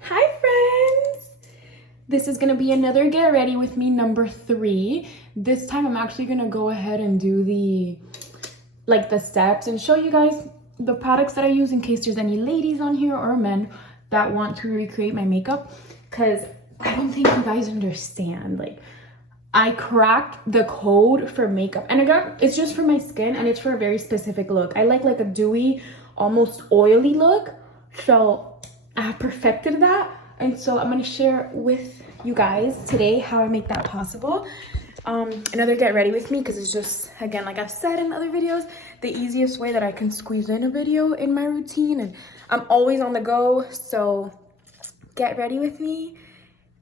Hi friends! This is gonna be another get ready with me number 3. This time I'm actually gonna go ahead and do the steps and show you guys the products that I use in case there's any ladies on here or men that want to recreate my makeup, because I don't think you guys understand. Like, I cracked the code for makeup, and it's just for my skin and it's for a very specific look. I like a dewy, almost oily look, so I have perfected that, and so I'm gonna share with you guys today how I make that possible. Another get ready with me, because it's just, again, like I've said in other videos, the easiest way that I can squeeze in a video in my routine, and I'm always on the go. So get ready with me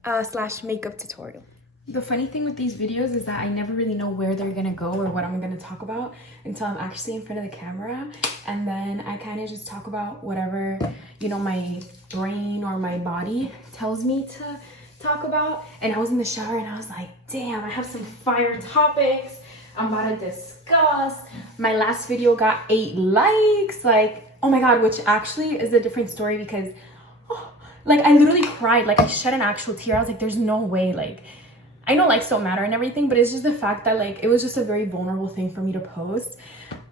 / makeup tutorial. The funny thing with these videos is that I never really know where they're gonna go or what I'm gonna talk about until I'm actually in front of the camera, and then I kind of just talk about whatever, you know, my brain or my body tells me to talk about. And I was in the shower and I was like, damn, I have some fire topics I'm about to discuss. My last video got 8 likes, like, oh my god, which actually is a different story, because like I literally cried, like I shed an actual tear. I was like, there's no way, like, I know likes don't matter and everything, but it's just the fact that, like, it was just a very vulnerable thing for me to post.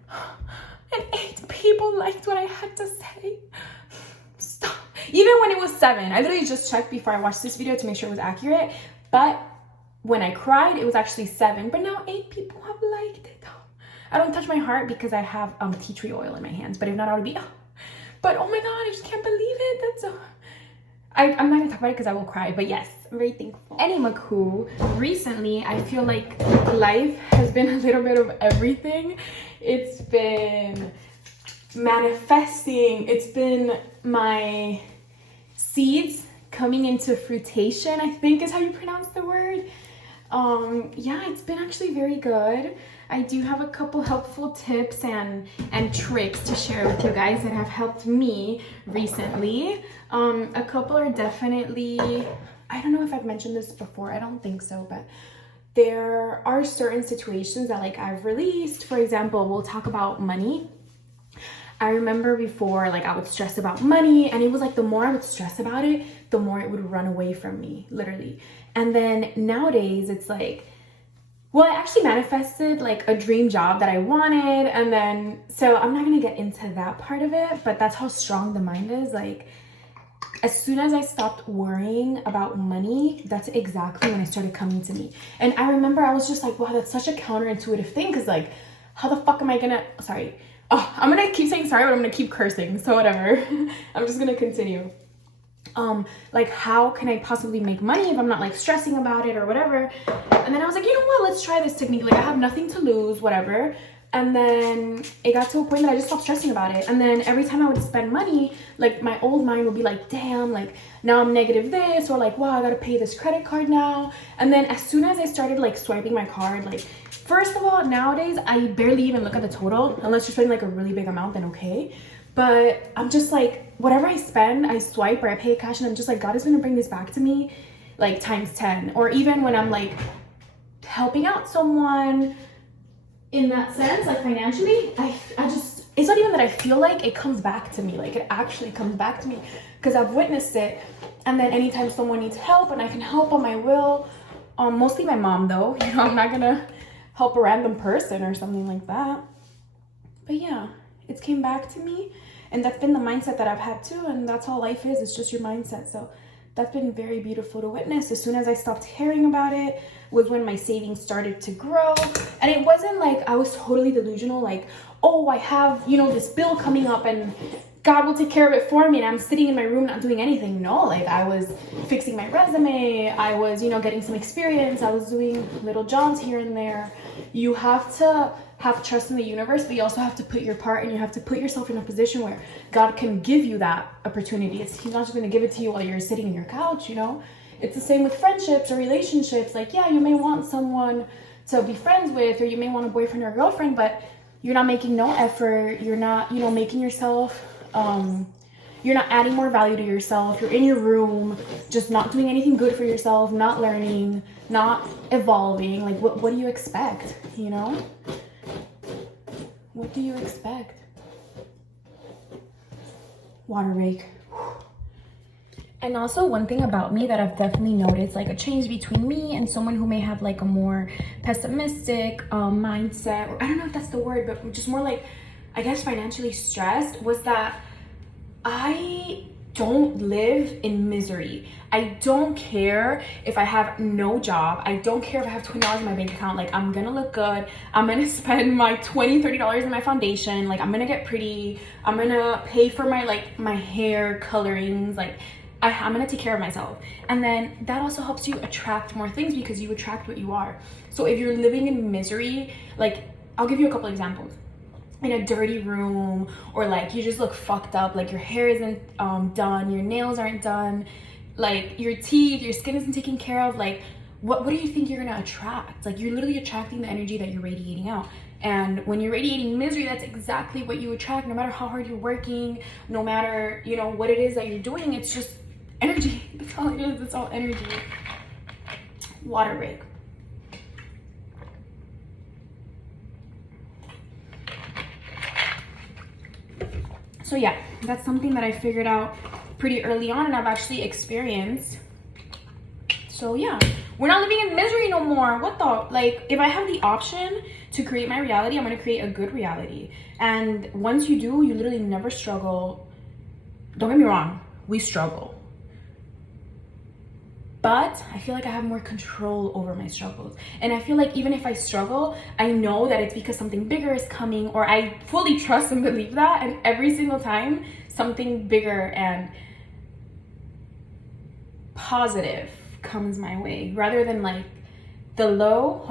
And 8 people liked what I had to say. Stop. Even when it was 7. I literally just checked before I watched this video to make sure it was accurate. But when I cried, it was actually 7. But now 8 people have liked it. I don't touch my heart because I have tea tree oil in my hands. But if not, I would be... But oh my god, I just can't believe it. That's so... I'm not gonna talk about it because I will cry, but yes, I'm very thankful. Anywho, recently I feel like life has been a little bit of everything. It's been manifesting, it's been my seeds coming into fruition, I think is how you pronounce the word. Yeah, it's been actually very good. I do have a couple helpful tips and tricks to share with you guys that have helped me recently. A couple are definitely, I don't know if I've mentioned this before, I don't think so, but there are certain situations that, like, I've released. For example, we'll talk about money. I remember before, like, I would stress about money, and it was like the more I would stress about it, the more it would run away from me, literally. And then nowadays it's like, well, I actually manifested like a dream job that I wanted, and then, so I'm not gonna get into that part of it, but that's how strong the mind is. Like, as soon as I stopped worrying about money, that's exactly when it started coming to me. And I remember I was just like, wow, that's such a counterintuitive thing, because, like, how the fuck am I gonna, sorry, oh, I'm gonna keep saying sorry, but I'm gonna keep cursing, so whatever. I'm just gonna continue. Like, how can I possibly make money if I'm not, like, stressing about it or whatever? And then I was like, you know what, let's try this technique. Like, I have nothing to lose, whatever. And then it got to a point that I just stopped stressing about it. And then every time I would spend money, like, my old mind would be like, damn, like, now I'm negative this, or like, wow, I gotta pay this credit card now. And then as soon as I started, like, swiping my card, like, first of all, nowadays I barely even look at the total unless you're spending like a really big amount, then okay. But I'm just like, whatever I spend, I swipe or I pay cash, and I'm just like, God is gonna bring this back to me like times 10. Or even when I'm like helping out someone in that sense, like financially, I just, it's not even that I feel like, it comes back to me. Like, it actually comes back to me because I've witnessed it. And then anytime someone needs help and I can help them, I will. Mostly my mom though, you know, I'm not gonna help a random person or something like that. But yeah, it's came back to me, and that's been the mindset that I've had too, and that's all life is. It's just your mindset. So that's been very beautiful to witness. As soon as I stopped caring about it was when my savings started to grow. And it wasn't like I was totally delusional, like, oh, I have, you know, this bill coming up and God will take care of it for me, and I'm sitting in my room not doing anything. No, like, I was fixing my resume, I was, you know, getting some experience, I was doing little jobs here and there. You have to have trust in the universe, but you also have to put your part, and you have to put yourself in a position where God can give you that opportunity. He's not just going to give it to you while you're sitting on your couch, you know. It's the same with friendships or relationships. Like, yeah, you may want someone to be friends with, or you may want a boyfriend or a girlfriend, but you're not making no effort. You're not, you know, making yourself, you're not adding more value to yourself. You're in your room, just not doing anything good for yourself, not learning, not evolving. Like, what do you expect, you know? What do you expect? Water break. And also one thing about me that I've definitely noticed, like a change between me and someone who may have like a more pessimistic mindset, or I don't know if that's the word, but just more like, I guess, financially stressed, was that I don't live in misery. I don't care if I have no job. I don't care if I have $20 in my bank account. Like, I'm gonna look good. I'm gonna spend my $20, $30 in my foundation. Like, I'm gonna get pretty. I'm gonna pay for my, like, my hair colorings. Like, I'm gonna take care of myself. And then that also helps you attract more things, because you attract what you are. So if you're living in misery, like, I'll give you a couple examples. In a dirty room, or like you just look fucked up, like your hair isn't done, your nails aren't done, like your teeth, your skin isn't taken care of, like what do you think you're gonna attract? Like, you're literally attracting the energy that you're radiating out. And when you're radiating misery, that's exactly what you attract. No matter how hard you're working, no matter, you know, what it is that you're doing, it's just energy. That's all it is. It's all energy. Water break. So yeah, that's something that I figured out pretty early on, and I've actually experienced. So yeah, we're not living in misery no more. What the, like, if I have the option to create my reality, I'm gonna create a good reality. And once you do, you literally never struggle. Don't get me wrong, we struggle. But I feel like I have more control over my struggles. And I feel like even if I struggle, I know that it's because something bigger is coming, or I fully trust and believe that. And every single time, something bigger and positive comes my way, rather than like the low,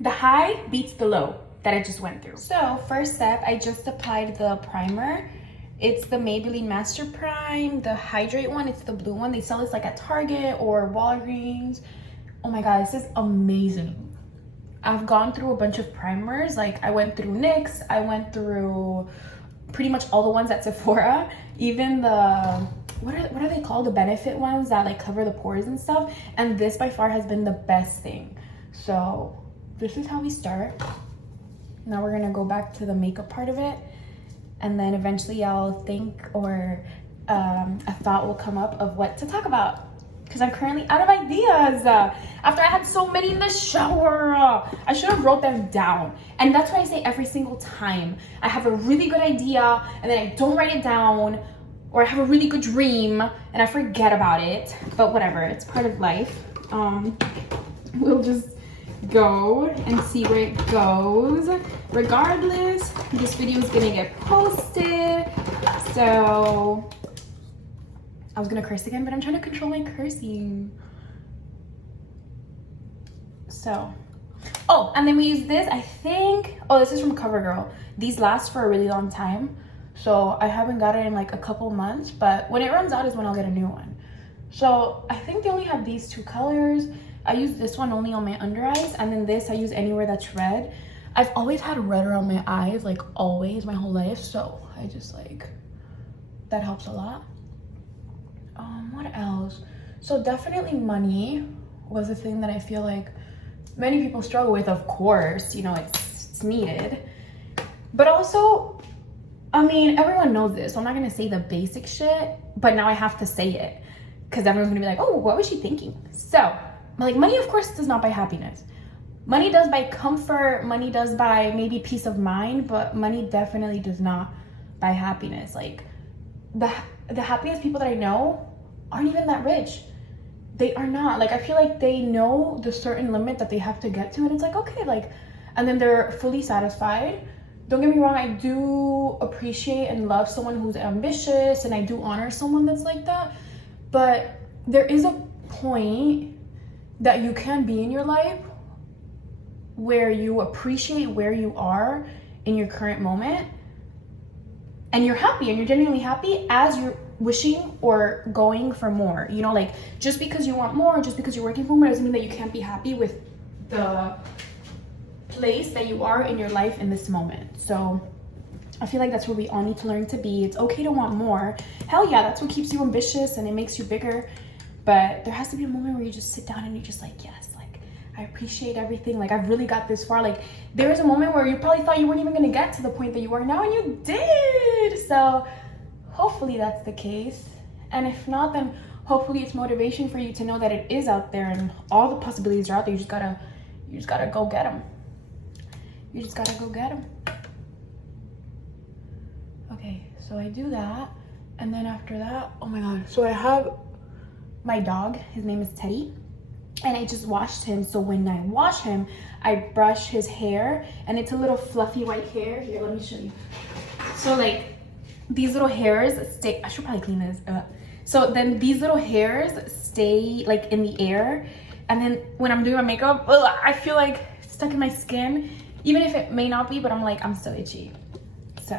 the high beats the low that I just went through. So first step, I just applied the primer. It's the Maybelline Master Prime, the Hydrate one. It's the blue one. They sell this like at Target or Walgreens. Oh my God, this is amazing. I've gone through a bunch of primers. Like, I went through NYX. I went through pretty much all the ones at Sephora. Even the, what are they called? The Benefit ones that like cover the pores and stuff. And this by far has been the best thing. So this is how we start. Now we're gonna go back to the makeup part of it. And then eventually I'll think, or a thought will come up of what to talk about, because I'm currently out of ideas. After I had so many in the shower, I should have wrote them down. And that's why I say every single time, I have a really good idea and then I don't write it down, or I have a really good dream and I forget about it. But whatever, it's part of life. We'll just go and see where it goes. Regardless, this video is gonna get posted. So I was gonna curse again, but I'm trying to control my cursing. So, oh, and then we use this, I think, oh, this is from CoverGirl. These last for a really long time, so I haven't got it in like a couple months, but when it runs out is when I'll get a new one. So I think they only have these two colors. I use this one only on my under eyes, and then this I use anywhere that's red. I've always had red around my eyes, like always, my whole life, so I just like, that helps a lot. What else? So definitely money was a thing that I feel like many people struggle with. Of course, you know, it's needed. But also, I mean, everyone knows this, so I'm not gonna say the basic shit, but now I have to say it, because everyone's gonna be like, oh, what was she thinking? So, like, money, of course, does not buy happiness. Money does buy comfort, money does buy maybe peace of mind, but money definitely does not buy happiness. Like, the happiest people that I know aren't even that rich. They are not. Like, I feel like they know the certain limit that they have to get to, and it's like, okay, like, and then they're fully satisfied. Don't get me wrong, I do appreciate and love someone who's ambitious, and I do honor someone that's like that, but there is a point that you can be in your life where you appreciate where you are in your current moment, and you're happy, and you're genuinely happy as you're wishing or going for more. You know, like, just because you want more, just because you're working for more, doesn't mean that you can't be happy with the place that you are in your life in this moment. So I feel like that's where we all need to learn to be. It's okay to want more. Hell yeah, that's what keeps you ambitious and it makes you bigger. But there has to be a moment where you just sit down and you're just like, yes, like, I appreciate everything. Like, I've really got this far. Like, there was a moment where you probably thought you weren't even gonna get to the point that you are now, and you did. So hopefully that's the case. And if not, then hopefully it's motivation for you to know that it is out there and all the possibilities are out there. You just gotta go get them. You just gotta go get them. Okay, so I do that. And then after that, oh my God. So I have my dog, his name is Teddy. And I just washed him. So when I wash him, I brush his hair and it's a little fluffy white hair. Here, let me show you. So like these little hairs stay, I should probably clean this up. So then these little hairs stay like in the air. And then when I'm doing my makeup, I feel like it's stuck in my skin, even if it may not be, but I'm like, I'm still itchy. So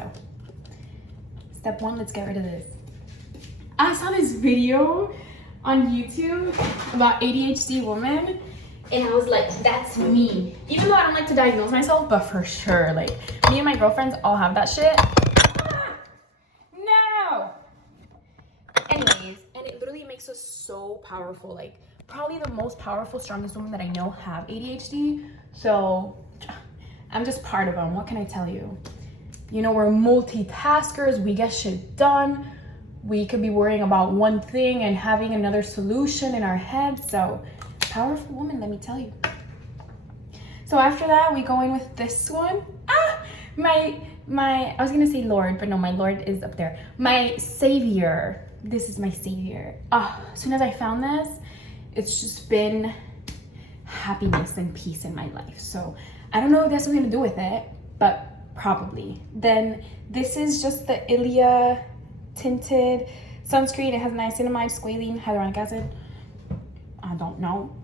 step one, let's get rid of this. I saw this video on YouTube about ADHD women, and I was like, that's me. Even though I don't like to diagnose myself, but for sure, like me and my girlfriends all have that shit. No. Anyways, and it literally makes us so powerful. Like probably the most powerful, strongest women that I know have ADHD. So I'm just part of them. What can I tell you? You know, we're multitaskers. We get shit done. We could be worrying about one thing and having another solution in our head. So powerful woman, let me tell you. So after that, we go in with this one. My I was gonna say Lord, but no, my Lord is up there. My savior. This is my savior. As soon as I found this, it's just been happiness and peace in my life. So I don't know if that's what I'm gonna do with it, but probably. Then this is just the Ilia tinted sunscreen. It has niacinamide, squalene, hyaluronic acid. I don't know.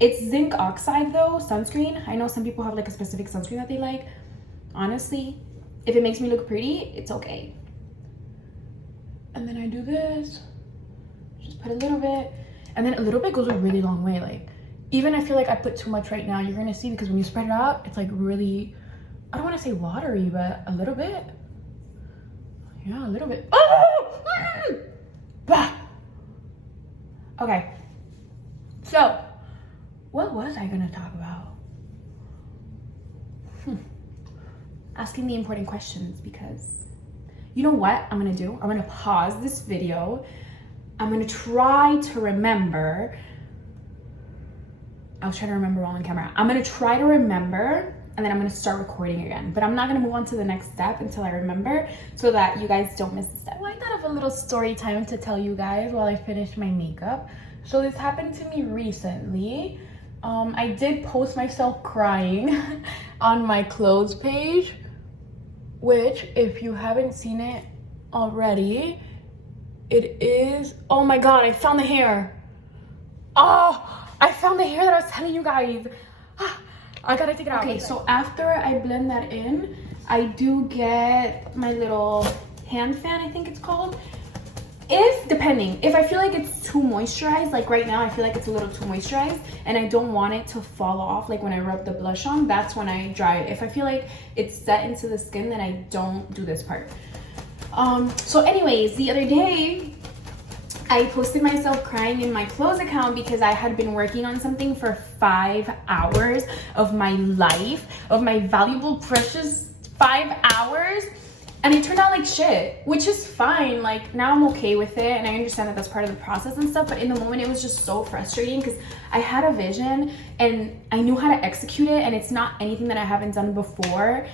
It's zinc oxide though, sunscreen. I know some people have like a specific sunscreen that they like. Honestly, if it makes me look pretty, it's okay. And then I do this, just put a little bit, and then a little bit goes a really long way. Like even I feel like I put too much right now, you're gonna see, because when you spread it out, it's like really, I don't want to say watery, but a little bit. Yeah, a little bit. Okay. So, what was I gonna talk about? Asking the important questions, because you know what I'm gonna do? I'm gonna pause this video. I'm gonna try to remember. I was trying to remember while on camera. I'm gonna try to remember, and then I'm gonna start recording again. But I'm not gonna move on to the next step until I remember, so that you guys don't miss the step. Well, I thought of a little story time to tell you guys while I finish my makeup. So this happened to me recently. I did post myself crying on my clothes page, which if you haven't seen it already, it is, oh my God, I found the hair. Oh, I found the hair that I was telling you guys. I gotta take it out. Okay, so after I blend that in, I do get my little hand fan, I think it's called. Depending, if I feel like it's too moisturized, like right now I feel like it's a little too moisturized and I don't want it to fall off, like when I rub the blush on, that's when I dry it. If I feel like it's set into the skin, then I don't do this part. So anyways, the other day, I posted myself crying in my clothes account because I had been working on something for 5 hours of my life, of my valuable, precious 5 hours. And it turned out like shit, which is fine. Like now I'm okay with it and I understand that that's part of the process and stuff, but in the moment it was just so frustrating because I had a vision and I knew how to execute it and it's not anything that I haven't done before.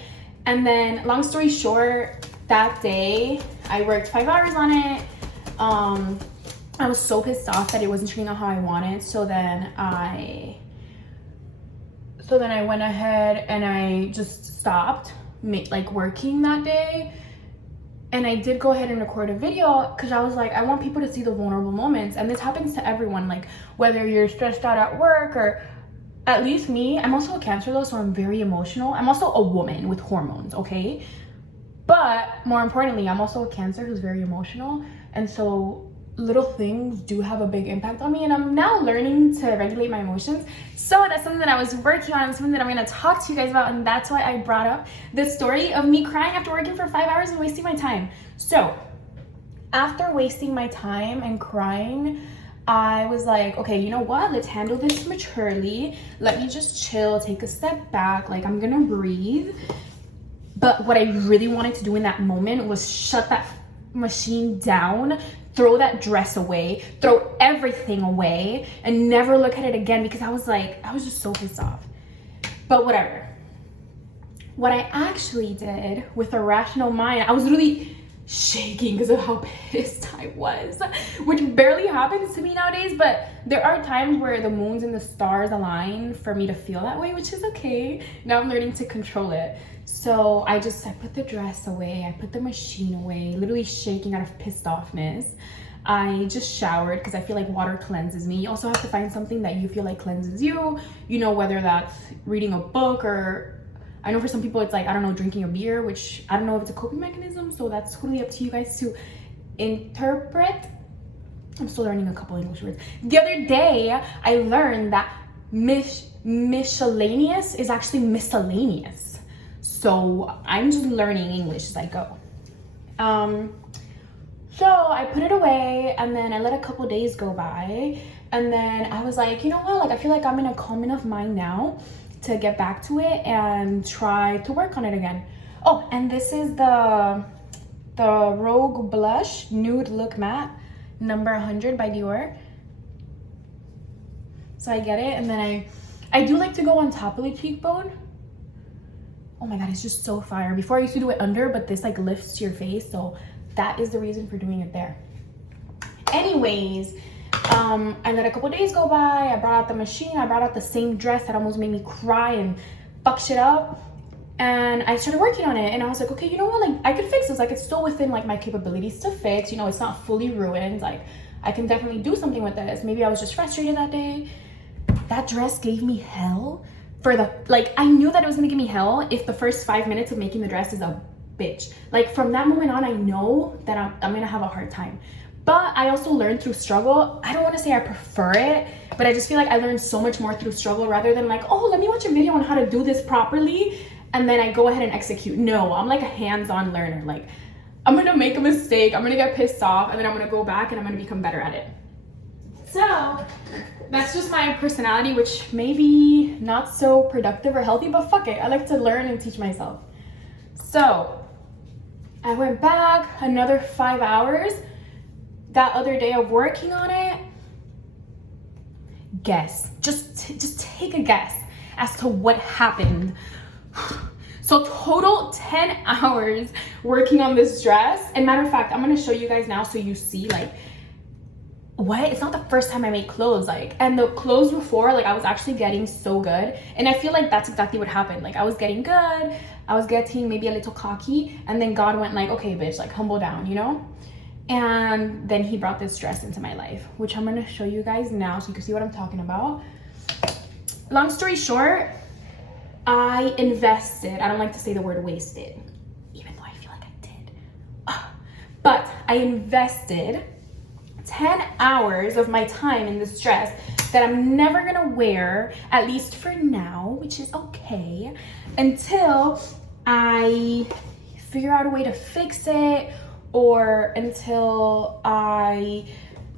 And then long story short, that day I worked 5 hours on it. I was so pissed off that it wasn't turning out how I wanted. So then I went ahead and I just stopped like working that day, and I did go ahead and record a video because I was like, I want people to see the vulnerable moments, and this happens to everyone, like whether you're stressed out at work, or at least me. I'm also a Cancer though, so I'm very emotional. I'm also a woman with hormones, okay? But more importantly, I'm also a Cancer who's very emotional, and so little things do have a big impact on me, and I'm now learning to regulate my emotions. So that's something that I was working on and something that I'm going to talk to you guys about, and that's why I brought up the story of me crying after working for 5 hours and wasting my time. So after wasting my time and crying, I was like, okay, you know what, let's handle this maturely. Let me just chill, take a step back, like I'm gonna breathe. But what I really wanted to do in that moment was shut that machine down throw that dress away, throw everything away, and never look at it again, because I was just so pissed off. But whatever. What I actually did with a rational mind, I was really shaking because of how pissed I was, which barely happens to me nowadays, but there are times where the moons and the stars align for me to feel that way, which is okay. Now I'm learning to control it. So I put the dress away, I put the machine away, literally shaking out of pissed offness. I just showered because I feel like water cleanses me. You also have to find something that you feel like cleanses you, you know, whether that's reading a book, or I know for some people it's like, I don't know, drinking a beer, which I don't know if it's a coping mechanism, so that's totally up to you guys to interpret. I'm still learning a couple English words. The other day, I learned that miscellaneous is actually miscellaneous. So I'm just learning English as I go. So I put it away, and then I let a couple days go by, and then I was like, you know what, like I feel like I'm in a calm enough mind now to get back to it and try to work on it again. Oh, and this is the Rogue Blush Nude Look Matte number 100 by Dior. So I get it, and then I do like to go on top of the cheekbone. Oh my god, it's just so fire. Before I used to do it under, but this like lifts your face, so that is the reason for doing it there. Anyways, I let a couple days go by. I brought out the machine. I brought out the same dress that almost made me cry and fuck shit up, and I started working on it. And I was like, okay, you know what, like I could fix this. Like it's still within like my capabilities to fix, you know, it's not fully ruined. Like I can definitely do something with this. Maybe I was just frustrated that day. That dress gave me hell for the, like, I knew that it was gonna give me hell if the first 5 minutes of making the dress is a bitch. Like from that moment on, I know that I'm gonna have a hard time. But I also learned through struggle. I don't want to say I prefer it, but I just feel like I learned so much more through struggle rather than like, oh, let me watch a video on how to do this properly and then I go ahead and execute. No, I'm like a hands-on learner. Like I'm gonna make a mistake, I'm gonna get pissed off, and then I'm gonna go back and I'm gonna become better at it. So that's just my personality, which may be not so productive or healthy, but fuck it. I like to learn and teach myself. So I went back another 5 hours. That other day of working on it, guess, just take a guess as to what happened. So total 10 hours working on this dress. And matter of fact, I'm gonna show you guys now so you see like what, it's not the first time I made clothes, like, and the clothes before, like I was actually getting so good, and I feel like that's exactly what happened. Like I was getting good, I was getting maybe a little cocky, and then God went like, okay bitch, like humble down, you know. And then he brought this dress into my life, which I'm gonna show you guys now so you can see what I'm talking about. Long story short, I invested, I don't like to say the word wasted, even though I feel like I did. But I invested 10 hours of my time in this dress that I'm never gonna wear, at least for now, which is okay, until I figure out a way to fix it, or until I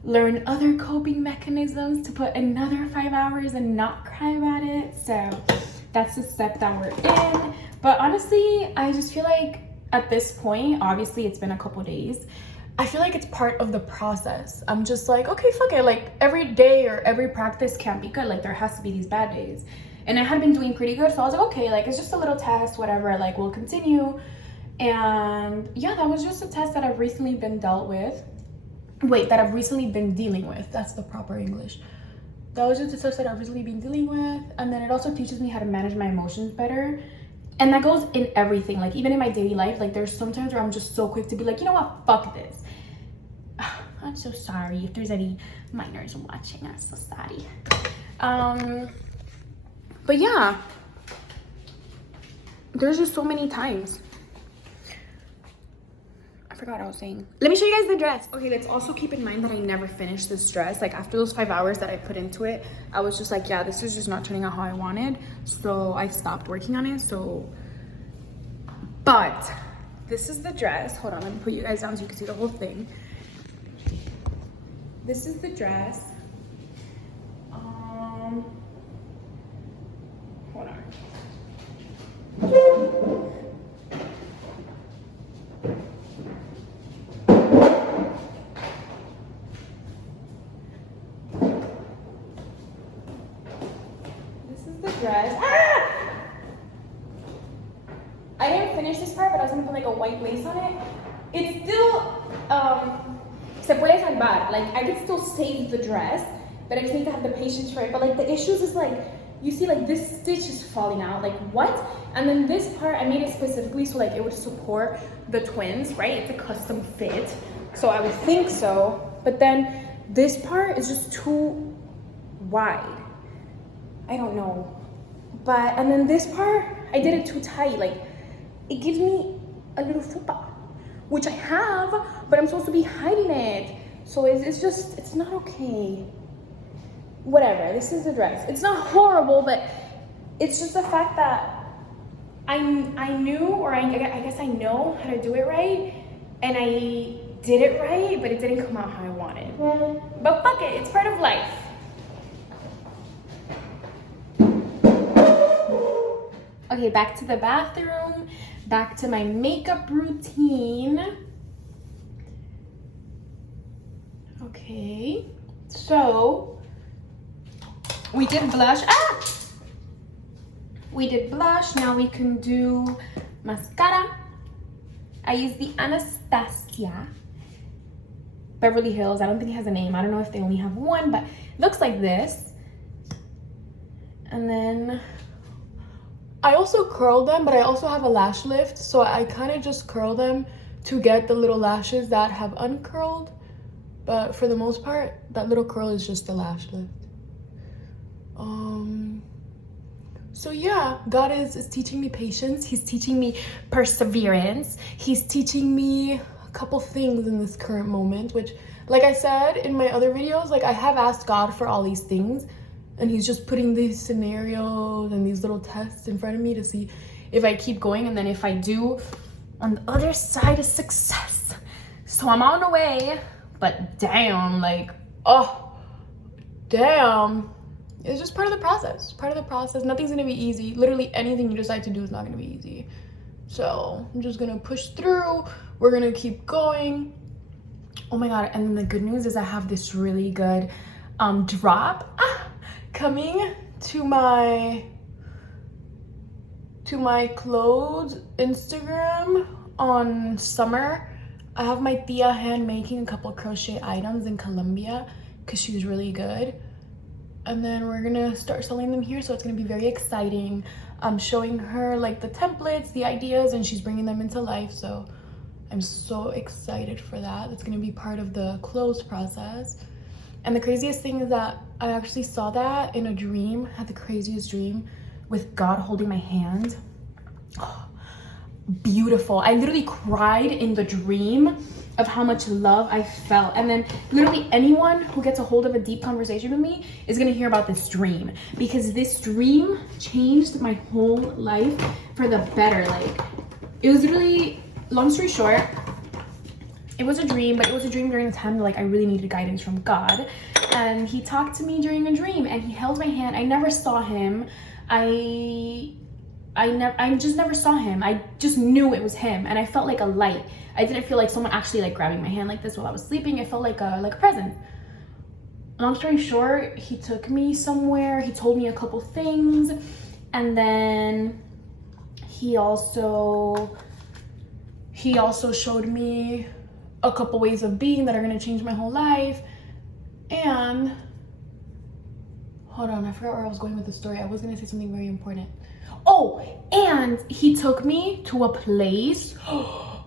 learn other coping mechanisms to put another 5 hours and not cry about it. So that's the step that we're in. But honestly, I just feel like at this point, obviously it's been a couple days, I feel like it's part of the process. I'm just like, okay, fuck it. Like every day or every practice can't be good. Like there has to be these bad days. And I had been doing pretty good. So I was like, okay, like it's just a little test, whatever, like we'll continue. And yeah, that was just a test that I've recently been dealt with. Wait, that I've recently been dealing with. That's the proper English. That was just a test that I've recently been dealing with. And then it also teaches me how to manage my emotions better. And that goes in everything. Like even in my daily life, like there's sometimes where I'm just so quick to be like, you know what, fuck this. I'm so sorry if there's any minors watching. I'm so sorry. But yeah, there's just so many times. I forgot what I was saying. Let me show you guys the dress. Okay, let's also keep in mind that I never finished this dress. Like after those 5 hours that I put into it, I was just like, yeah, this is just not turning out how I wanted. So I stopped working on it. So, but this is the dress. Hold on, let me put you guys down so you can see the whole thing. This is the dress. Hold on. dress. I didn't finish this part, but I was gonna put like a white lace on it. It's still, se puede salvar. Like, I could still save the dress, but I just need to have the patience for it. But like, the issues is like, you see like this stitch is falling out, like what? And then this part, I made it specifically so like it would support the twins, right? It's a custom fit, so I would think so. But then this part is just too wide. I don't know. But, and then this part, I did it too tight. Like, it gives me a little fupa, which I have, but I'm supposed to be hiding it. So it's just, it's not okay. Whatever, this is the dress. It's not horrible, but it's just the fact that I knew, or I guess I know how to do it right, and I did it right, but it didn't come out how I wanted. But fuck it, it's part of life. Okay, back to the bathroom, back to my makeup routine. Okay, so we did blush. We did blush. Now we can do mascara. I use the Anastasia Beverly Hills. I don't think it has a name. I don't know if they only have one, but it looks like this. And then I also curl them, but I also have a lash lift, so I kind of just curl them to get the little lashes that have uncurled. But for the most part, that little curl is just the lash lift. So yeah, God is teaching me patience. He's teaching me perseverance. He's teaching me a couple things in this current moment, which, like I said in my other videos, like I have asked God for all these things, and he's just putting these scenarios and these little tests in front of me to see if I keep going, and then if I do, on the other side is success. So I'm on the way, but damn, like, oh, damn. It's just part of the process. Part of the process. Nothing's gonna be easy. Literally anything you decide to do is not gonna be easy. So I'm just gonna push through. We're gonna keep going. Oh my God, and then the good news is I have this really good drop coming to my clothes Instagram on summer. I have my tia hand making a couple crochet items in Colombia because she was really good. And then we're gonna start selling them here, so it's gonna be very exciting. I'm showing her like the templates, the ideas, and she's bringing them into life, so I'm so excited for that. It's gonna be part of the clothes process. And the craziest thing is that I actually saw that in a dream. I had the craziest dream with God holding my hand. Oh, beautiful. I literally cried in the dream of how much love I felt. And then literally anyone who gets a hold of a deep conversation with me is gonna hear about this dream, because this dream changed my whole life for the better. Like, it was literally, long story short, it was a dream, but it was a dream during the time that like I really needed guidance from God. And he talked to me during a dream, and he held my hand. I never saw him. I just never saw him. I just knew it was him, and I felt like a light. I didn't feel like someone actually like grabbing my hand like this while I was sleeping. It felt like a present. Long story short, he took me somewhere. He told me a couple things, and then he also showed me a couple ways of being that are gonna change my whole life. And hold on, I forgot where I was going with the story. I was gonna say something very important. Oh, and he took me to a place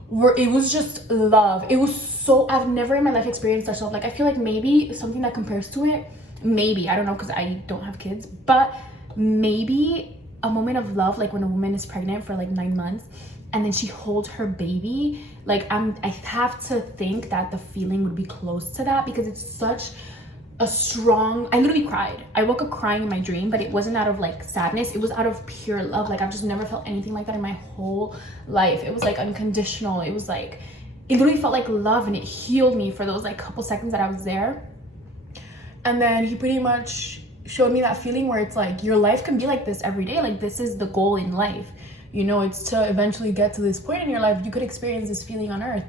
where it was just love. It was so, I've never in my life experienced such love. Like, I feel like maybe something that compares to it, maybe, I don't know, because I don't have kids, but maybe a moment of love, like when a woman is pregnant for like 9 months and then she holds her baby. Like, I have to think that the feeling would be close to that, because it's such a strong, I literally cried. I woke up crying in my dream, but it wasn't out of like sadness. It was out of pure love. Like, I've just never felt anything like that in my whole life. It was like unconditional. It was like, it literally felt like love, and it healed me for those like couple seconds that I was there. And then he pretty much showed me that feeling where it's like, your life can be like this every day. Like, this is the goal in life. You know, it's to eventually get to this point in your life, you could experience this feeling on earth.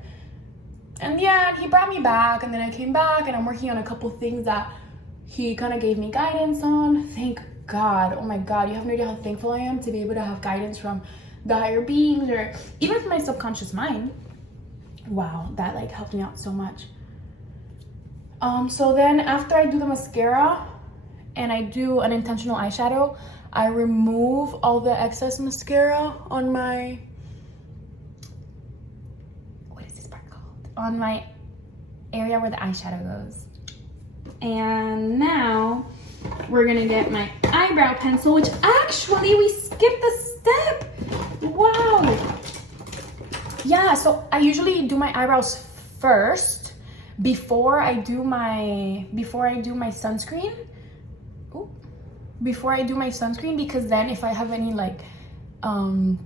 And yeah, he brought me back, and then I came back, and I'm working on a couple things that he kind of gave me guidance on. Thank God, oh my God, you have no idea how thankful I am to be able to have guidance from the higher beings, or even from my subconscious mind. Wow, that like helped me out so much. So then after I do the mascara and I do an intentional eyeshadow, I remove all the excess mascara on my, what is this part called? On my area where the eyeshadow goes. And now we're gonna get my eyebrow pencil, which actually we skipped the step. Wow. Yeah, so I usually do my eyebrows first before I do my sunscreen. Ooh. Before I do my sunscreen, because then if I have any like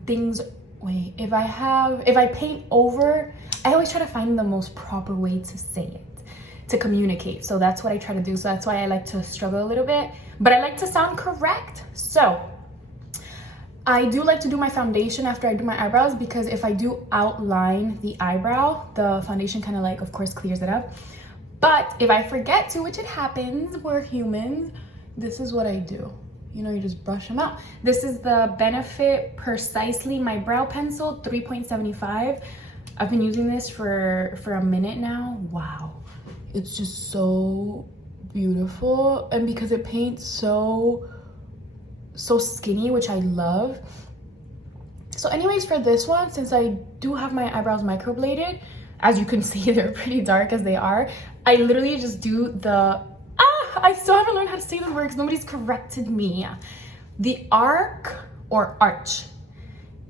things, wait, if I paint over, I always try to find the most proper way to say it, to communicate. So that's what I try to do. So that's why I like to struggle a little bit, but I like to sound correct. So I do like to do my foundation after I do my eyebrows, because if I do outline the eyebrow, the foundation kind of like, of course, clears it up. But if I forget to, which it happens, we're humans, this is what I do. You know, you just brush them out. This is the Benefit Precisely My Brow Pencil 3.75. I've been using this for a minute now. Wow. It's just so beautiful. And because it paints so skinny, which I love. So anyways, for this one, since I do have my eyebrows microbladed, as you can see, they're pretty dark as they are, I literally just do the, I still haven't learned how to say the words. Nobody's corrected me. The arc or arch,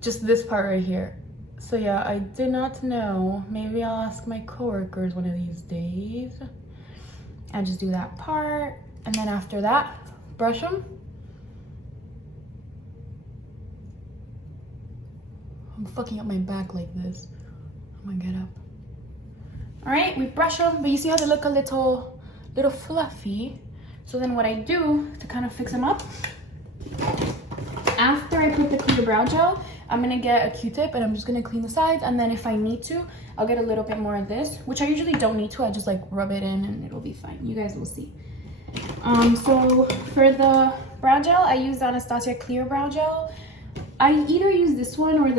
just this part right here. So yeah, I did not know. Maybe I'll ask my coworkers one of these days. I just do that part, and then after that, brush them. I'm fucking up my back like this. I'm gonna get up. All right, we brush them, but you see how they look a little fluffy. So then what I do to kind of fix them up, after I put the clear brow gel, I'm gonna get a Q-tip and I'm just gonna clean the sides. And then if I need to, I'll get a little bit more of this, which I usually don't need to. I just like rub it in and it'll be fine. You guys will see. So for the brow gel, I use the Anastasia Clear Brow Gel. I either use this one or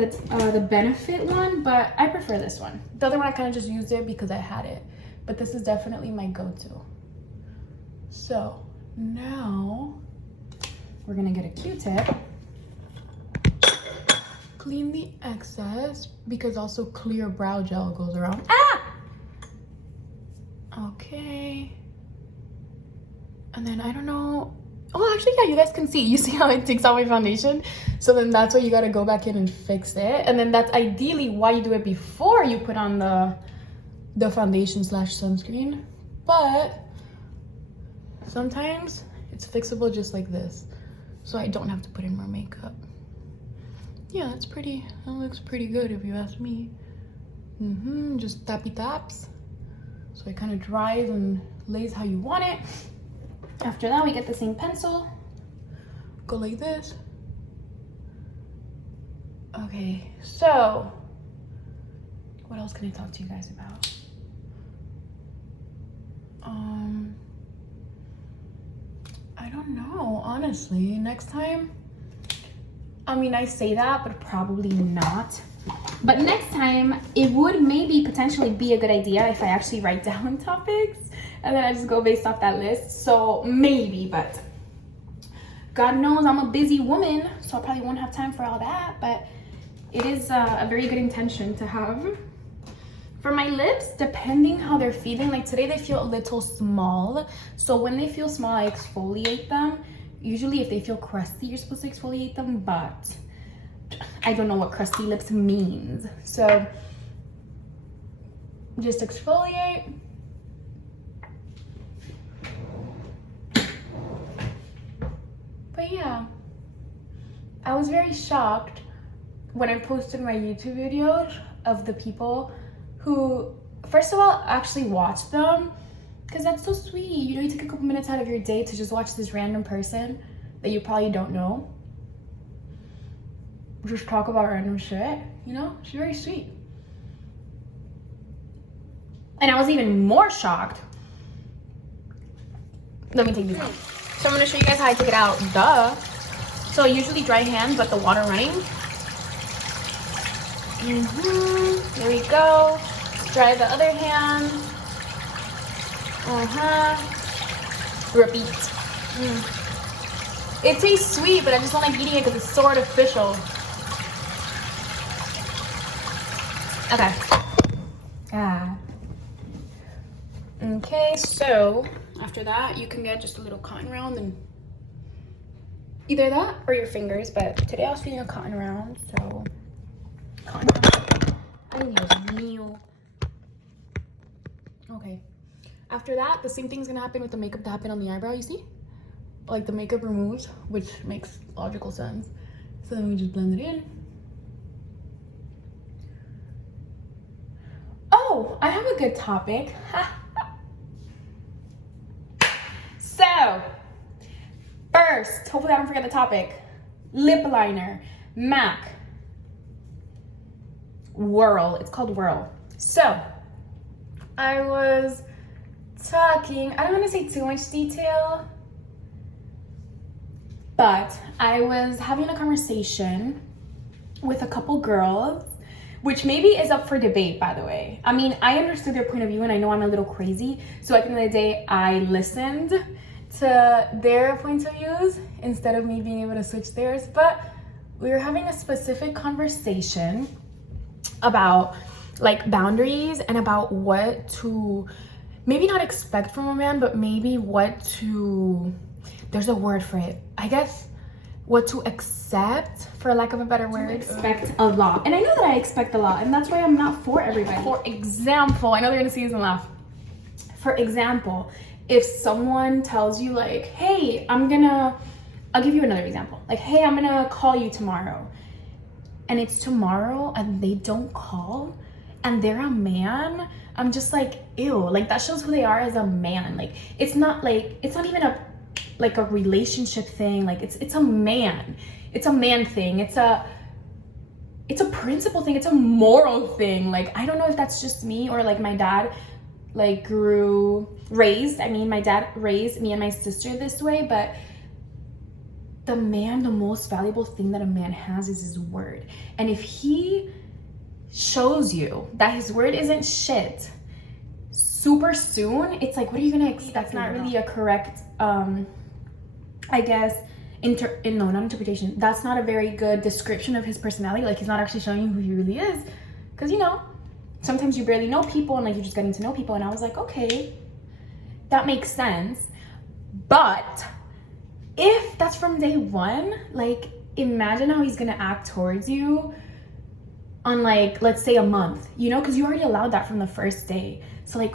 the Benefit one, but I prefer this one. The other one I kind of just used it because I had it, but this is definitely my go-to. So now we're gonna get a Q-tip, clean the excess, because also clear brow gel goes around. Okay. And then I don't know. Oh, actually, yeah, you guys can see. You see how it takes out my foundation? So then that's why you gotta go back in and fix it. And then that's ideally why you do it before you put on the foundation / sunscreen. But sometimes it's fixable just like this. So I don't have to put in more makeup. Yeah, that looks pretty good if you ask me. Just tappy taps. So it kind of dries and lays how you want it. After that, we get the same pencil, go like this. Okay, so what else can I talk to you guys about? I don't know, honestly. Next time, I mean, I say that, but probably not. But next time, it would maybe potentially be a good idea if I actually write down topics and then I just go based off that list. So maybe, but God knows I'm a busy woman, so I probably won't have time for all that. But it is a very good intention to have. For my lips, depending how they're feeling, like today they feel a little small. So when they feel small, I exfoliate them. Usually if they feel crusty, you're supposed to exfoliate them, but I don't know what crusty lips means. So just exfoliate. But yeah, I was very shocked when I posted my YouTube videos of the people who, first of all, actually watched them, because that's so sweet. You know, you take a couple minutes out of your day to just watch this random person that you probably don't know just talk about random shit, you know? She's very sweet. And I was even more shocked. Let me take these off. So I'm gonna show you guys how I take it out. Duh. So usually dry hand, but the water running. There we go. Let's dry the other hand. Repeat. It tastes sweet, but I just don't like eating it because it's so artificial. Okay. Okay, so after that, you can get just a little cotton round and either that or your fingers, but today I was feeling a cotton round, so cotton round. Ay, Dios mío. Okay. After that, the same thing's gonna happen with the makeup to happen on the eyebrow, you see? Like the makeup removes, which makes logical sense. So then we just blend it in. Oh, I have a good topic. So, first, hopefully I don't forget the topic. Lip liner, MAC, Whirl. It's called Whirl. So, I was talking, I don't want to say too much detail, but I was having a conversation with a couple girls, which maybe is up for debate, by the way. I mean, I understood their point of view and I know I'm a little crazy. So at the end of the day, I listened to their points of views instead of me being able to switch theirs. But we were having a specific conversation about like boundaries and about what to maybe not expect from a man, but maybe what to, there's a word for it, I guess, what to accept, for lack of a better word. Expect a lot. And I know that I expect a lot, and that's why I'm not for everybody. For example, I know they're gonna see this and laugh. For example, if someone tells you like, hey, I'll give you another example. Like, hey, I'm gonna call you tomorrow. And it's tomorrow and they don't call and they're a man, I'm just like, ew, like that shows who they are as a man. Like, it's not even a relationship thing. Like it's a man thing. It's a principle thing. It's a moral thing. Like, I don't know if that's just me or like my dad my dad raised me and my sister this way, but the most valuable thing that a man has is his word. And if he shows you that his word isn't shit super soon, it's like, what are you gonna expect? That's not really a correct I guess not interpretation. That's not a very good description of his personality. Like, he's not actually showing you who he really is, because you know, sometimes you barely know people and like you're just getting to know people. And I was like, okay, that makes sense. But if that's from day one, like, imagine how he's gonna act towards you on like, let's say a month, you know, because you already allowed that from the first day. So like,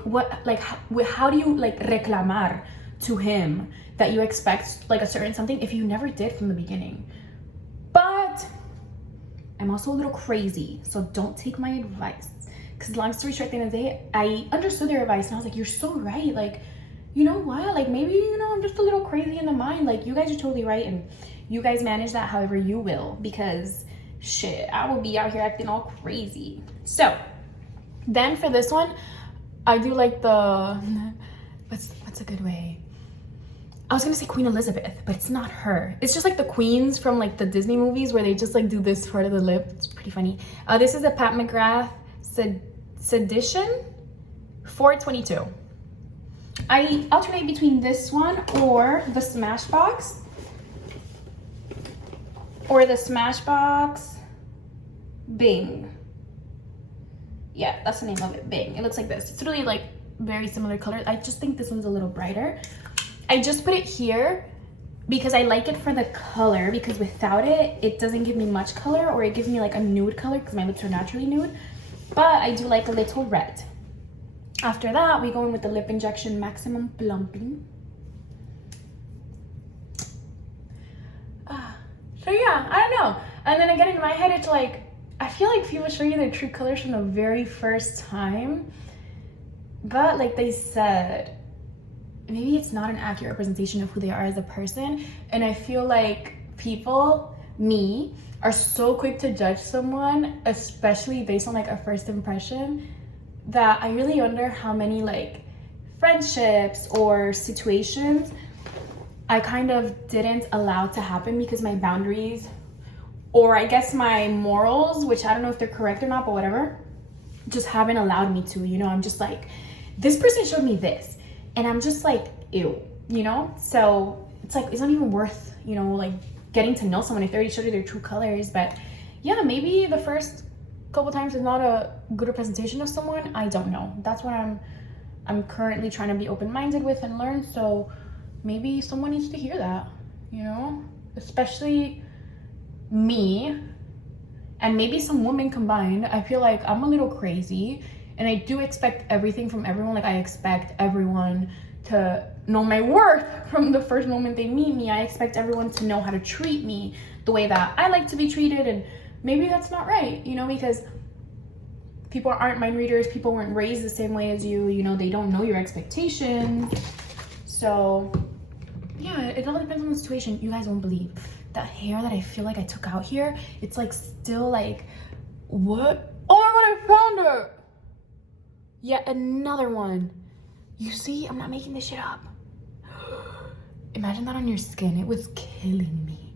how do you like reclamar to him that you expect like a certain something if you never did from the beginning? But I'm also a little crazy, so don't take my advice, because long story short, at the end of the day, I understood their advice and I was like, you're so right. Like, you know what, like maybe, you know, I'm just a little crazy in the mind. Like, you guys are totally right, and you guys manage that however you will, because shit, I will be out here acting all crazy. So then for this one, I do like the what's a good way, I was gonna say Queen Elizabeth, but it's not her. It's just like the queens from like the Disney movies where they just like do this part of the lip. It's pretty funny. This is a Pat McGrath Sedition 422. I alternate between this one or the Smashbox. Or the Smashbox Bing. Yeah, that's the name of it, Bing. It looks like this. It's really like very similar color. I just think this one's a little brighter. I just put it here because I like it for the color, because without it, it doesn't give me much color, or it gives me like a nude color because my lips are naturally nude. But I do like a little red. After that, we go in with the Lip Injection Maximum Plumping. So yeah, I don't know. And then again, in my head, it's like, I feel like people show you their true colors from the very first time. But like they said, maybe it's not an accurate representation of who they are as a person. And I feel like people, me, are so quick to judge someone, especially based on like a first impression, that I really wonder how many like friendships or situations I kind of didn't allow to happen because my boundaries, or I guess my morals, which I don't know if they're correct or not, but whatever, just haven't allowed me to, you know. I'm just like, this person showed me this, and I'm just like, ew, you know. So it's like, it's not even worth, you know, like getting to know someone if they already showed you their true colors. But yeah, maybe the first couple times is not a good representation of someone. I don't know. That's what I'm currently trying to be open-minded with and learn. So maybe someone needs to hear that, you know, especially me and maybe some women combined. I feel like I'm a little crazy, and I do expect everything from everyone. Like, I expect everyone to know my worth from the first moment they meet me. I expect everyone to know how to treat me the way that I like to be treated, and maybe that's not right, you know, because people aren't mind readers. People weren't raised the same way as you, you know, they don't know your expectations. So yeah, it all depends on the situation. You guys won't believe that hair that I feel like I took out here. It's like still like, what? Oh my god, I found it! Yet another one. You see, I'm not making this shit up. Imagine that on your skin. It was killing me.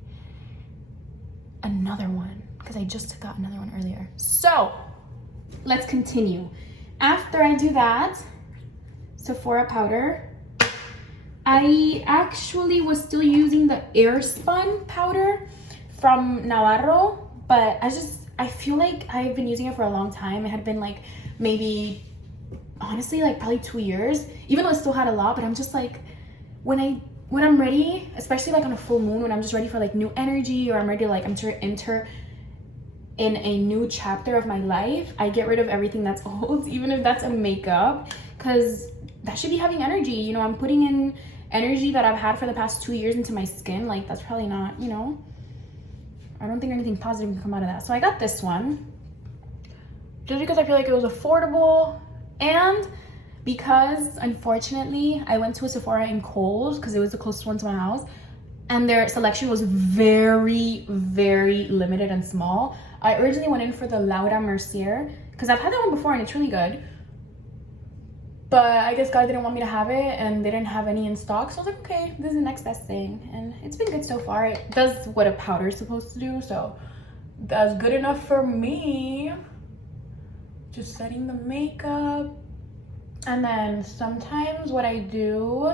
Another one, because I just took out another one earlier. So let's continue. After I do that, Sephora powder, I actually was still using the Airspun powder from Navarro, but I feel like I've been using it for a long time. It had been like maybe, honestly, like probably 2 years, even though it still had a lot. But I'm just like, when I'm ready, especially like on a full moon, when I'm just ready for like new energy, or I'm ready to like enter in a new chapter of my life, I get rid of everything that's old, even if that's a makeup, because that should be having energy, you know. I'm putting in energy that I've had for the past 2 years into my skin. Like, that's probably not, you know, I don't think anything positive can come out of that. So I got this one just because I feel like it was affordable, and because unfortunately I went to a Sephora in Kohl's because it was the closest one to my house, and their selection was very, very limited and small. I originally went in for the Laura Mercier because I've had that one before and it's really good, but I guess God didn't want me to have it and they didn't have any in stock. So I was like, okay, this is the next best thing, and it's been good so far. It does what a powder is supposed to do, so that's good enough for me. Just setting the makeup. And then sometimes what I do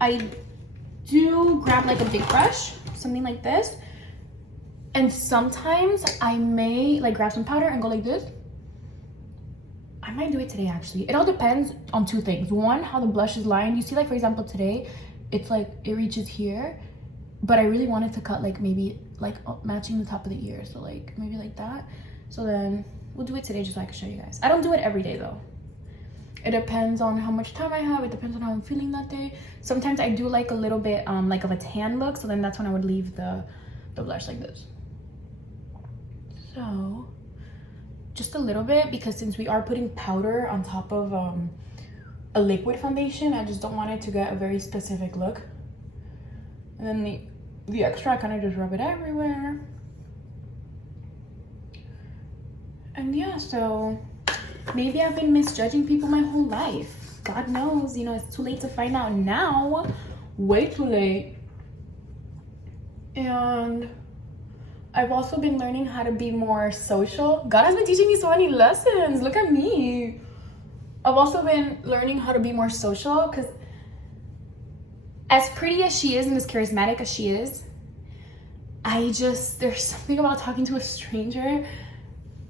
grab like a big brush, something like this, and sometimes I may like grab some powder and go like this. I might do it today actually. It all depends on two things. One, how the blush is lined. You see, like for example today, it's like it reaches here, but I really wanted to cut like maybe like matching the top of the ear, so like maybe like that. So then we'll do it today just so I can show you guys. I don't do it every day though. It depends on how much time I have. It depends on how I'm feeling that day. Sometimes I do like a little bit like of a tan look, so then that's when I would leave the blush like this. So just a little bit, because since we are putting powder on top of a liquid foundation, I just don't want it to get a very specific look. And then the extra, I kind of just rub it everywhere. And yeah, so maybe I've been misjudging people my whole life. God knows, you know, it's too late to find out now. Way too late. And I've also been learning how to be more social. God has been teaching me so many lessons. Look at me. I've also been learning how to be more social, because as pretty as she is and as charismatic as she is, there's something about talking to a stranger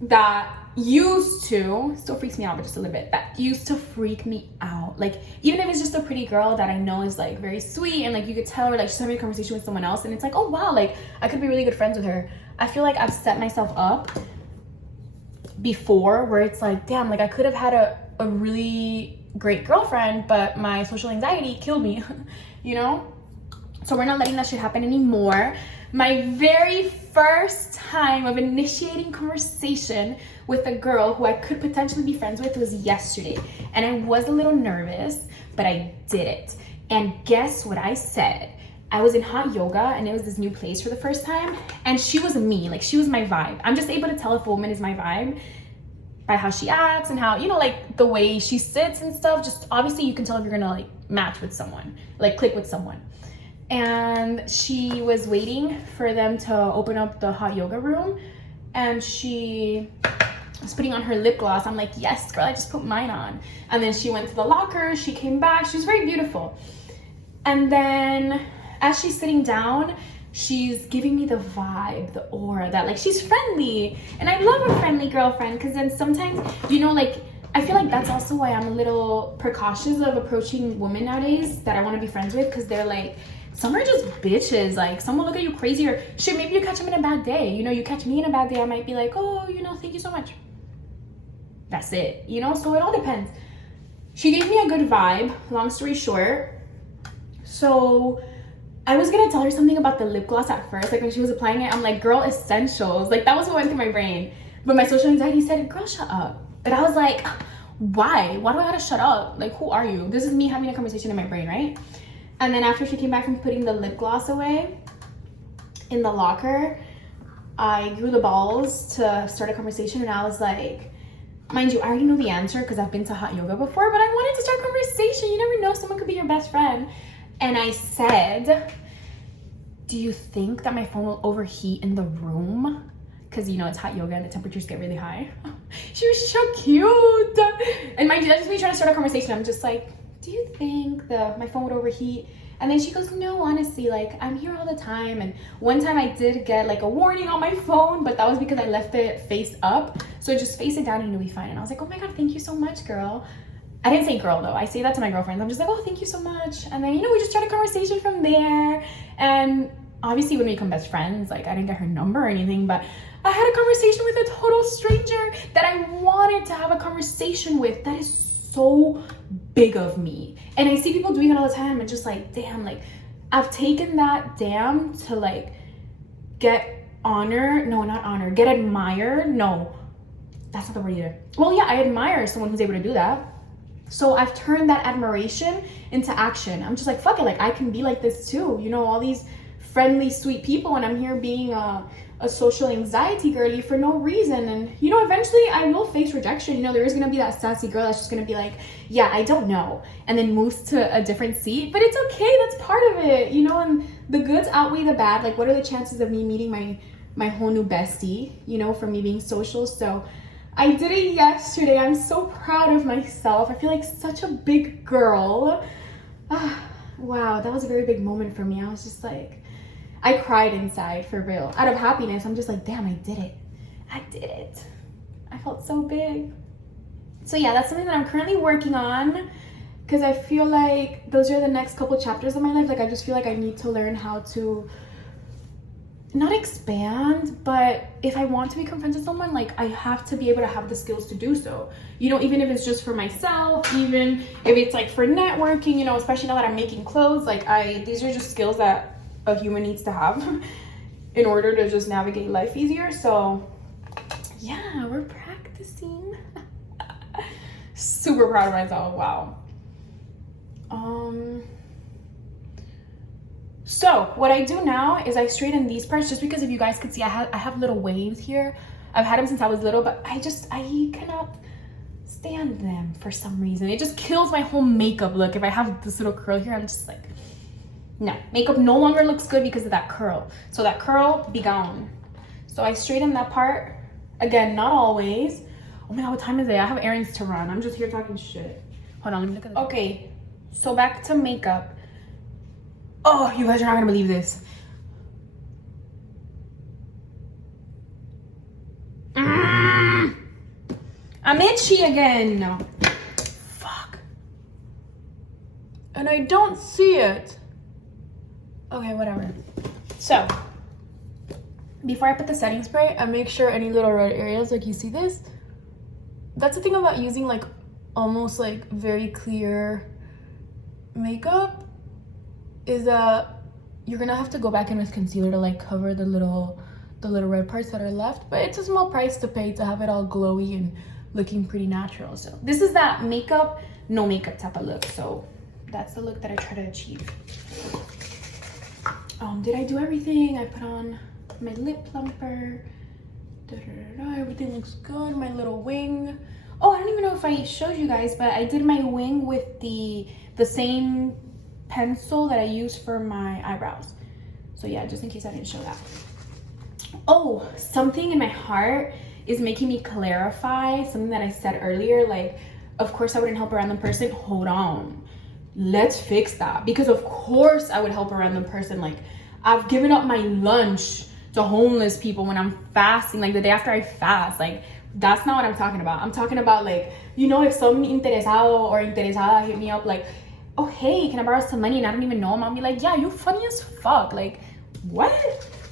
that still freaks me out, but just a little bit, that used to freak me out. Like, even if it's just a pretty girl that I know is like very sweet, and like you could tell her like she's having a conversation with someone else, and it's like, oh wow, like I could be really good friends with her. I feel like I've set myself up before where it's like, damn, like I could have had a really great girlfriend, but my social anxiety killed me, you know? So we're not letting that shit happen anymore. My very first time of initiating conversation with a girl who I could potentially be friends with was yesterday. And I was a little nervous, but I did it. And guess what I said? I was in hot yoga, and it was this new place for the first time. And she was me, like she was my vibe. I'm just able to tell if a woman is my vibe by how she acts and how, you know, like the way she sits and stuff. Just obviously you can tell if you're gonna like match with someone, like click with someone. And she was waiting for them to open up the hot yoga room, and she was putting on her lip gloss. I'm like, yes, girl, I just put mine on. And then she went to the locker, she came back, she was very beautiful. And then as she's sitting down, she's giving me the vibe, the aura that like she's friendly. And I love a friendly girlfriend, because then sometimes, you know, like I feel like that's also why I'm a little precautious of approaching women nowadays that I want to be friends with, because they're like, some are just bitches. Like, some will look at you crazy, or shit, maybe you catch them in a bad day. You know, you catch me in a bad day, I might be like, oh, you know, thank you so much. That's it, you know? So it all depends. She gave me a good vibe, long story short. So I was gonna tell her something about the lip gloss at first. Like when she was applying it, I'm like, girl, essentials. Like that was what went through my brain. But my social anxiety said, girl, shut up. But I was like, why? Why do I gotta shut up? Like, who are you? This is me having a conversation in my brain, right? And then after she came back from putting the lip gloss away in the locker, I grew the balls to start a conversation, and I was like, mind you, I already know the answer because I've been to hot yoga before, but I wanted to start a conversation. You never know, someone could be your best friend. And I said, do you think that my phone will overheat in the room? Because, you know, it's hot yoga and the temperatures get really high. She was so cute. And mind you, that's just me trying to start a conversation. I'm just like, do you think my phone would overheat? And then she goes, no, honestly, like I'm here all the time. And one time I did get like a warning on my phone, but that was because I left it face up. So just face it down and you'll be fine. And I was like, oh my God, thank you so much, girl. I didn't say girl though. I say that to my girlfriends. I'm just like, oh, thank you so much. And then, you know, we just started a conversation from there. And obviously when we become best friends, like I didn't get her number or anything, but I had a conversation with a total stranger that I wanted to have a conversation with. That is so big of me. And I see people doing it all the time and just like, damn, like I've taken that damn to like get honor. No, not honor. Get admired. No, that's not the word either. Well, yeah, I admire someone who's able to do that. So I've turned that admiration into action. I'm just like, fuck it, like I can be like this too. You know, all these friendly, sweet people, and I'm here being a social anxiety girly for no reason. And you know, eventually I will face rejection. You know, there is gonna be that sassy girl that's just gonna be like, yeah, I don't know, and then moves to a different seat. But it's okay, that's part of it, you know. And the goods outweigh the bad. Like, what are the chances of me meeting my whole new bestie, you know, from me being social? So I did it yesterday. I'm so proud of myself. I feel like such a big girl. Wow, that was a very big moment for me. I was just like, I cried inside for real. Out of happiness, I'm just like, damn, I did it. I did it. I felt so big. So yeah, that's something that I'm currently working on, because I feel like those are the next couple chapters of my life. Like I just feel like I need to learn how to not expand, but if I want to become friends with someone, like I have to be able to have the skills to do so. You know, even if it's just for myself, even if it's like for networking, you know, especially now that I'm making clothes, like these are just skills that a human needs to have in order to just navigate life easier. So yeah, we're practicing. Super proud of myself. Wow. So what I do now is I straighten these parts, just because if you guys could see, I have little waves here. I've had them since I was little, but I cannot stand them for some reason. It just kills my whole makeup look. If I have this little curl here, I'm just like, no, makeup no longer looks good because of that curl. So that curl, be gone. So I straighten that part. Again, not always. Oh my God, what time is it? I have errands to run. I'm just here talking shit. Hold on, let me look at this. Okay, so back to makeup. Oh, you guys are not gonna believe this. I'm itchy again. Fuck. And I don't see it. Okay, whatever. So, before I put the setting spray, I make sure any little red areas, like you see this. That's the thing about using like almost like very clear makeup, is that you're gonna have to go back in with concealer to like cover the little red parts that are left. But it's a small price to pay to have it all glowy and looking pretty natural. So this is that makeup, no makeup type of look. So that's the look that I try to achieve. Did I do everything? I put on my lip plumper. Everything looks good. My little wing. Oh, I don't even know if I showed you guys, but I did my wing with the same pencil that I use for my eyebrows. So yeah, just in case I didn't show that. Oh, something in my heart is making me clarify something that I said earlier. Like, of course I wouldn't help a random person. Hold on, let's fix that. Because of course I would help a random person. Like, I've given up my lunch to homeless people when I'm fasting, like the day after I fast. Like, that's not what I'm talking about. I'm talking about, like, you know, if some interesado or interesada hit me up like, oh hey, can I borrow some money, and I don't even know them, I'll be like, yeah, you funny as fuck. Like, what?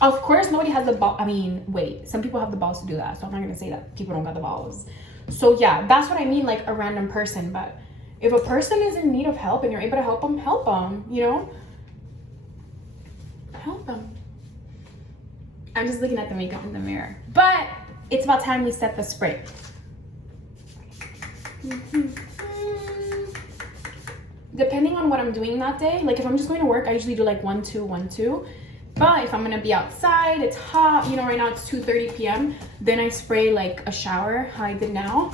Of course nobody has the ball. I mean, wait, some people have the balls to do that, so I'm not gonna say that people don't got the balls. So yeah, that's what I mean, like a random person. But if a person is in need of help and you're able to help them, you know, help them. I'm just looking at the makeup in the mirror, but it's about time we set the spray. Depending on what I'm doing that day, like if I'm just going to work, I usually do like 1 2 1 2. But if I'm gonna be outside, it's hot, you know, right now it's 2:30 p.m. then I spray like a shower, how I did now.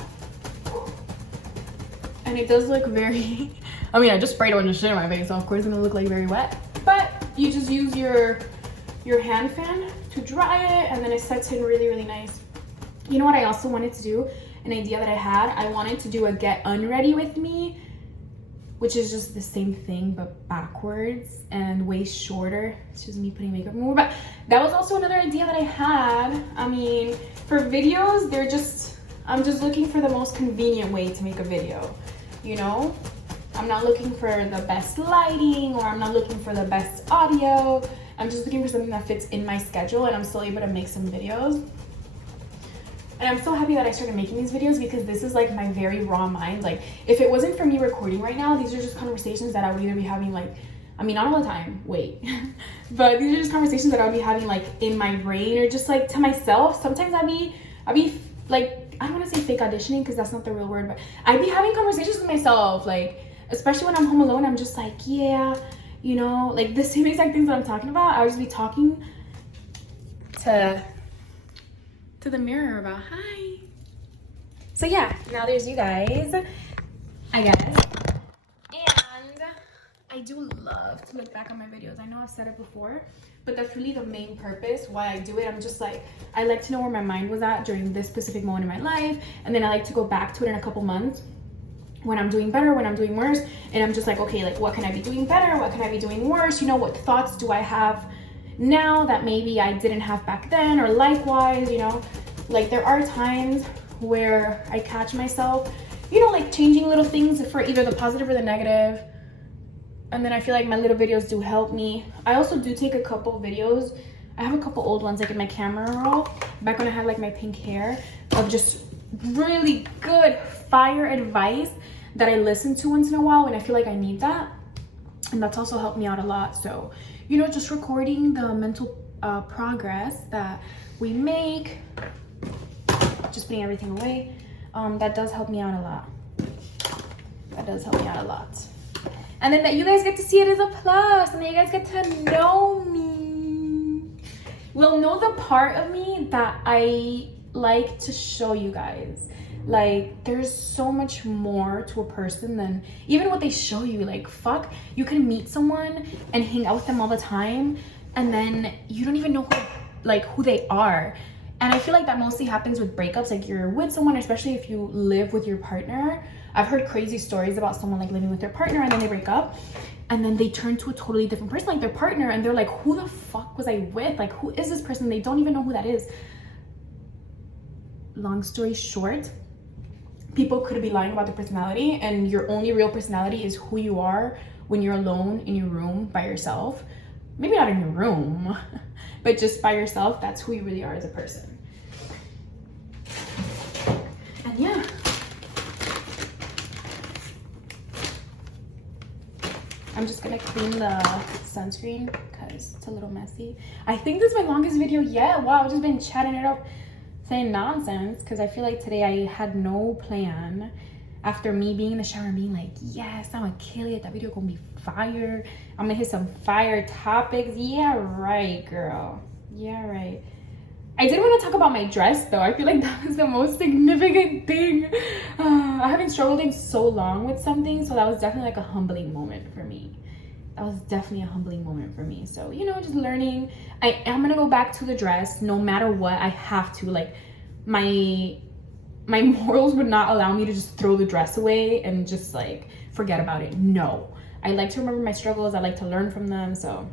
And it does look very, I mean, I just sprayed a bunch of shit in my face, so of course it's gonna look like very wet. But you just use your hand fan to dry it, and then it sets in really, really nice. You know what I also wanted to do? An idea that I had, I wanted to do a get unready with me, which is just the same thing but backwards and way shorter. It's just me putting makeup more. But that was also another idea that I had. I mean, for videos, I'm just looking for the most convenient way to make a video, you know? I'm not looking for the best lighting, or I'm not looking for the best audio. I'm just looking for something that fits in my schedule and I'm still able to make some videos. And I'm so happy that I started making these videos, because this is like my very raw mind. Like, if it wasn't for me recording right now, these are just conversations that I would either be having, like, I mean, not all the time, wait. But these are just conversations that I would be having like in my brain, or just like to myself. Sometimes I'd be like, I don't want to say fake auditioning because that's not the real word, but I'd be having conversations with myself, like, especially when I'm home alone. I'm just like, yeah, you know, like the same exact things that I'm talking about. I would just be talking to the mirror about, hi. So yeah, now there's you guys, I guess. And I do love to look back on my videos. I know I've said it before, but that's really the main purpose why I do it. I'm just like, I like to know where my mind was at during this specific moment in my life, and then I like to go back to it in a couple months when I'm doing better, when I'm doing worse, and I'm just like, okay, like, what can I be doing better? What can I be doing worse? You know, what thoughts do I have now that maybe I didn't have back then, or likewise, you know? Like, there are times where I catch myself, you know, like changing little things for either the positive or the negative. And then I feel like my little videos do help me. I also do take a couple videos. I have a couple old ones like in my camera roll, back when I had like my pink hair, of just really good fire advice that I listen to once in a while when I feel like I need that. And that's also helped me out a lot. So, you know, just recording the mental progress that we make, just putting everything away, that does help me out a lot. That does help me out a lot. And then that you guys get to see it is a plus, and then you guys get to know me. Will know the part of me that I like to show you guys. Like, there's so much more to a person than even what they show you. Like, fuck, you can meet someone and hang out with them all the time, and then you don't even know who they are. And I feel like that mostly happens with breakups. Like, you're with someone, especially if you live with your partner. I've heard crazy stories about someone like living with their partner and then they break up and then they turn to a totally different person, like their partner, and they're like, who the fuck was I with? Like, who is this person? They don't even know who that is. Long story short, people could be lying about their personality, and your only real personality is who you are when you're alone in your room by yourself. Maybe not in your room, but just by yourself. That's who you really are as a person. And yeah. I'm just gonna clean the sunscreen because it's a little messy. I think this is my longest video yet. Wow, I've just been chatting it up, saying nonsense, because I feel like today I had no plan. After me being in the shower and being like, yes, I'm gonna kill it. That video gonna be fire. I'm gonna hit some fire topics. Yeah, right, girl. Yeah, right. I did want to talk about my dress though. I feel like that was the most significant thing. I haven't struggled in so long with something, so that was definitely like a humbling moment for me. That was definitely a humbling moment for me. So, you know, just learning. I am gonna go back to the dress no matter what. I have to. Like, my morals would not allow me to just throw the dress away and just like forget about it. No, I like to remember my struggles. I like to learn from them. So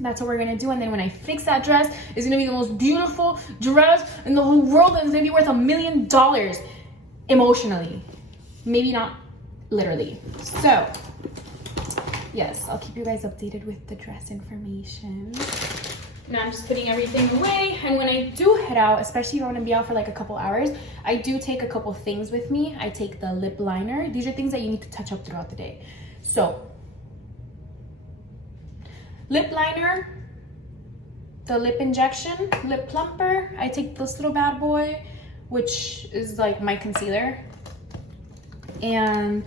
that's what we're gonna do. And then when I fix that dress, it's gonna be the most beautiful dress in the whole world, and it's gonna be worth $1 million emotionally, maybe not literally. So yes, I'll keep you guys updated with the dress information. Now I'm just putting everything away, and when I do head out, especially if I want to be out for like a couple hours, I do take a couple things with me. I take the lip liner. These are things that you need to touch up throughout the day. So lip liner, the lip injection, lip plumper. I take this little bad boy, which is like my concealer. And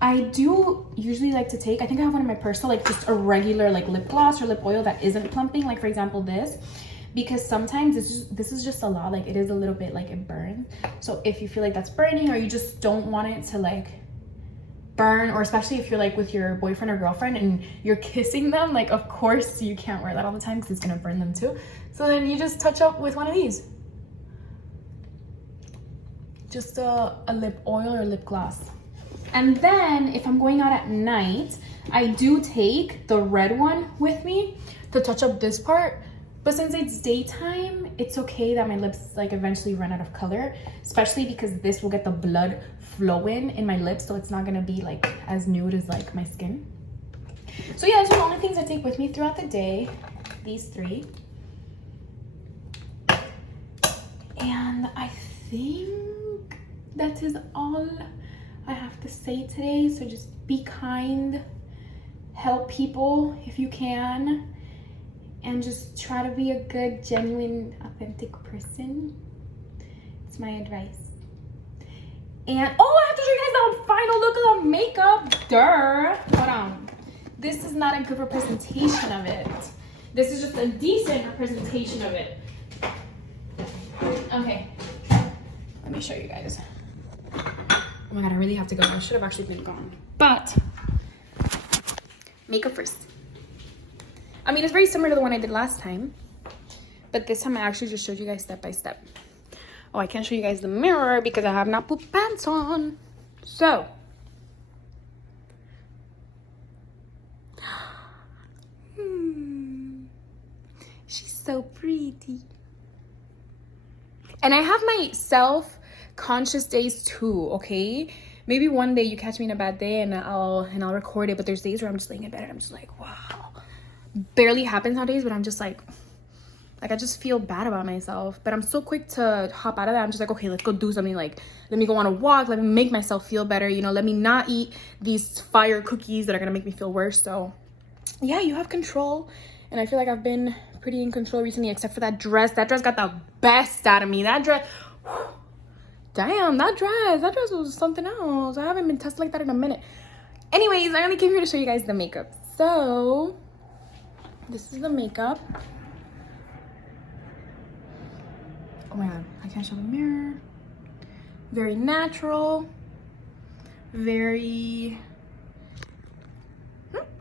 I do usually like to take, I think I have one in my purse, so like just a regular like lip gloss or lip oil that isn't plumping, like for example this, because sometimes this is just a lot, like it is a little bit like it burns. So if you feel like that's burning, or you just don't want it to like burn, or especially if you're like with your boyfriend or girlfriend and you're kissing them, like of course you can't wear that all the time because it's gonna burn them too. So then you just touch up with one of these, just a lip oil or lip gloss. And then if I'm going out at night, I do take the red one with me to touch up this part. But since it's daytime, it's okay that my lips like eventually run out of color, especially because this will get the blood flowing in my lips, so it's not gonna be like as nude as like my skin. So yeah, those are the only things I take with me throughout the day, these three. And I think that is all I have to say today. So just be kind, help people if you can, and just try to be a good, genuine, authentic person. It's my advice. And oh, I have to show you guys the final look of the makeup. Duh. Hold on. This is not a good representation of it. This is just a decent representation of it. Okay. Let me show you guys. Oh my god, I really have to go. I should have actually been gone. But makeup first. I mean, it's very similar to the one I did last time, but this time I actually just showed you guys step by step. Oh, I can't show you guys the mirror because I have not put pants on. So she's so pretty. And I have my self-conscious days too, okay? Maybe one day you catch me in a bad day and I'll record it, but there's days where I'm just laying in bed and I'm just like, wow. Barely happens nowadays, but I'm just like I just feel bad about myself. But I'm so quick to hop out of that. I'm just like, okay, let's go do something. Like, let me go on a walk. Let me make myself feel better. You know, let me not eat these fire cookies that are gonna make me feel worse. So yeah, you have control. And I feel like I've been pretty in control recently, except for that dress. That dress got the best out of me. That dress, whew, damn, that dress was something else. I haven't been tested like that in a minute. Anyways, I only came here to show you guys the makeup. So this is the makeup. Oh my god, I can't show the mirror. Very natural. Very,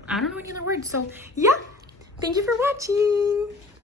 I don't know any other words. So yeah, thank you for watching.